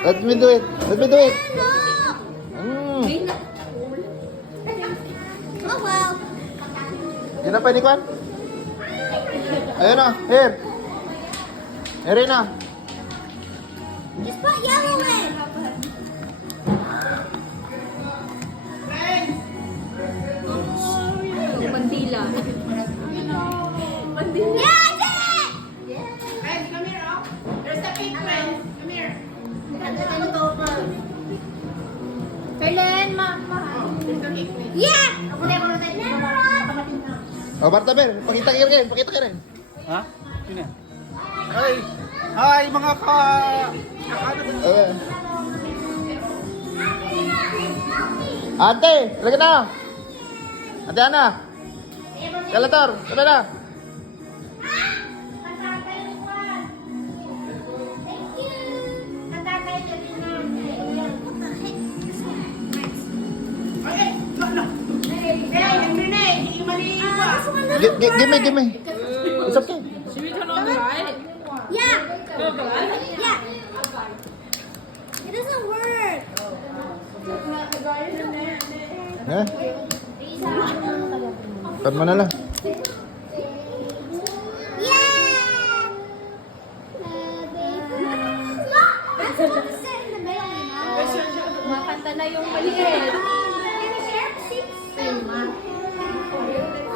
Let me do it. Let me do it. Oh, well. Yan na pa ni Kwan. Ayun na. Here. Here na. Just put yellow in. Bandila. Bandila. Yeah, I did it! Friends, come here, oh. There's a pink friends. Come here. Ferlen, ma. There's a pink friends. Yeah! Oh, Marta Ber. Pakita ka rin. Pakita ka rin. Ha? Sino? Hi! Hi, mga ka... Okay. Ate, talaga na. Ate Ana. Kalator, tara na. Okay, no, no. Hey, Henry, hindi maliwa. Give me. It's okay. Should we turn on the light? Yeah! Turn on the light? Yeah! It doesn't work. Ha? Cut mo na lang. Yeah! That's what it said in the mail, you know? Makanta na yung maliit.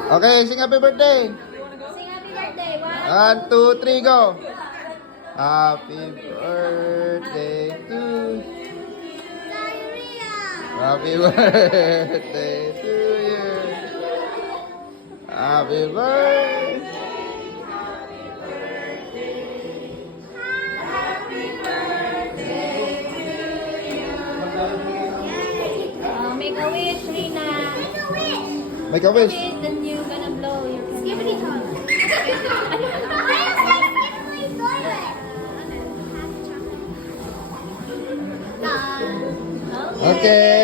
Okay, sing happy birthday. Sing happy birthday. 1, 2, 3, go. Happy birthday to Diarrhea. Happy birthday to you. Happy birthday. Make a wish, Rina. Make a wish. Make a wish. Then you're gonna blow your candle. Skibbity toilet. Why is that skibbity toilet? Okay.